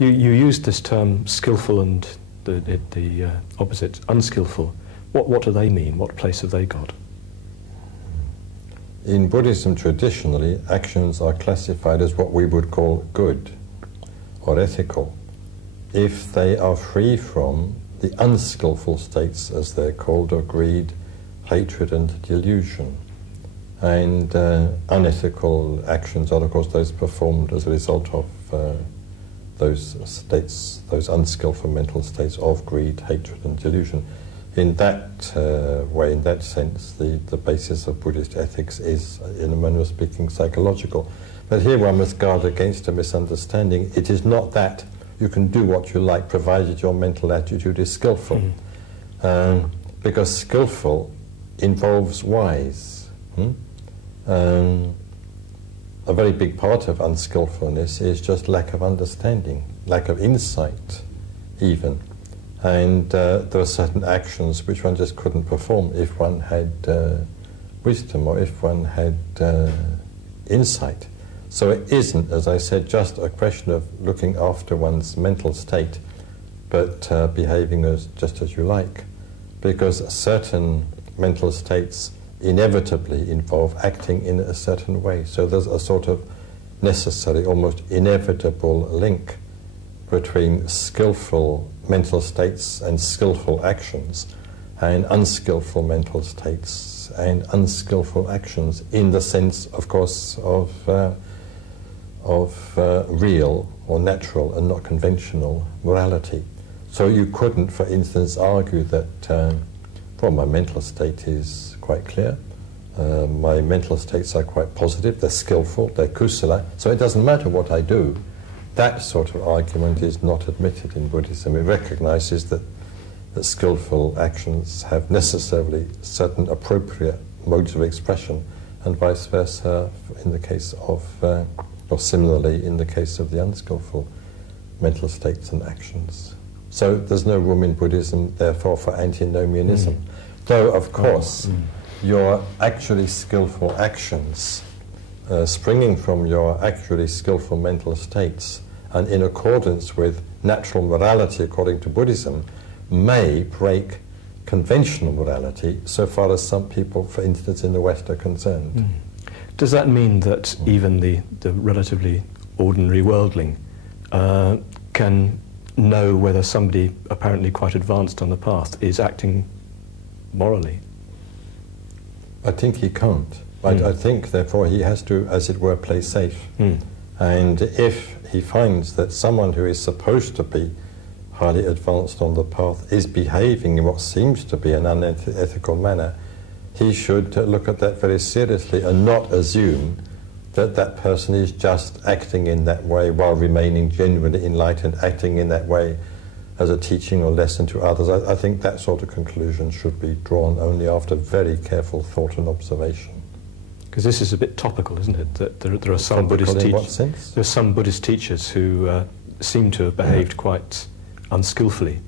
You used this term skillful and the opposite, unskillful. What do they mean? What place have they got? In Buddhism, traditionally, actions are classified as what we would call good or ethical, if they are free from the unskillful states, as they're called, of greed, hatred and delusion. And unethical actions are, of course, those performed as a result of those states, those unskillful mental states of greed, hatred and delusion. In that way, in that sense, the basis of Buddhist ethics is, in a manner of speaking, psychological. But here one must guard against a misunderstanding. It is not that you can do what you like, provided your mental attitude is skillful. Because skillful involves wise. A very big part of unskillfulness is just lack of understanding, lack of insight, even. And there are certain actions which one just couldn't perform if one had wisdom or if one had insight. So it isn't, as I said, just a question of looking after one's mental state, but behaving just as you like, because certain mental states inevitably involve acting in a certain way. So there's a sort of necessary, almost inevitable link between skillful mental states and skillful actions, and unskillful mental states and unskillful actions, in the sense, of course, of real or natural and not conventional morality. So you couldn't, for instance, argue that, well, my mental state is quite clear, my mental states are quite positive, they're skillful, they're kusala, so it doesn't matter what I do. That sort of argument is not admitted in Buddhism. It recognizes that skillful actions have necessarily certain appropriate modes of expression, and vice versa in the case of, or similarly in the case of the unskillful mental states and actions. So there's no room in Buddhism, therefore, for antinomianism. Though, of course, your actually skillful actions, springing from your actually skillful mental states, and in accordance with natural morality according to Buddhism, may break conventional morality so far as some people, for instance, in the West are concerned. Does that mean that even the relatively ordinary worldling can know whether somebody apparently quite advanced on the path is acting morally? I think he can't. I think, therefore, he has to, as it were, play safe. And if he finds that someone who is supposed to be highly advanced on the path is behaving in what seems to be an unethical manner, he should look at that very seriously and not assume that that person is just acting in that way while remaining genuinely enlightened, acting in that way as a teaching or lesson to others. I think that sort of conclusion should be drawn only after very careful thought and observation. Because this is a bit topical, isn't it? That there are some Buddhist teachers. In what sense? There are some Buddhist teachers who seem to have behaved quite unskillfully,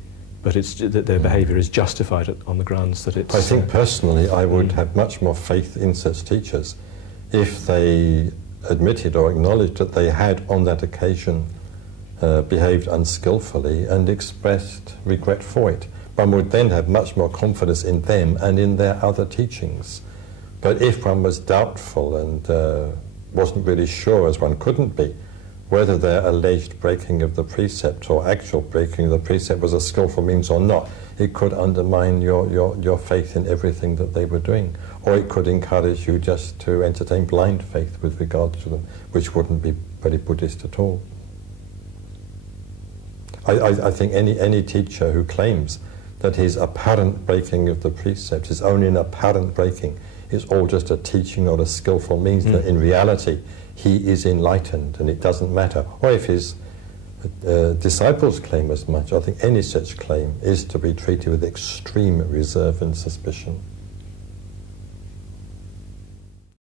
but it's that their behaviour is justified on the grounds that it's... I think personally I would have much more faith in such teachers if they admitted or acknowledged that they had on that occasion behaved unskillfully and expressed regret for it. One would then have much more confidence in them and in their other teachings. But if one was doubtful and wasn't really sure, as one couldn't be, whether their alleged breaking of the precept or actual breaking of the precept was a skillful means or not, it could undermine your faith in everything that they were doing. Or it could encourage you just to entertain blind faith with regard to them, which wouldn't be very Buddhist at all. I think any teacher who claims that his apparent breaking of the precept is only an apparent breaking, is all just a teaching or a skillful means, that in reality he is enlightened and it doesn't matter. Or if his disciples claim as much, I think any such claim is to be treated with extreme reserve and suspicion.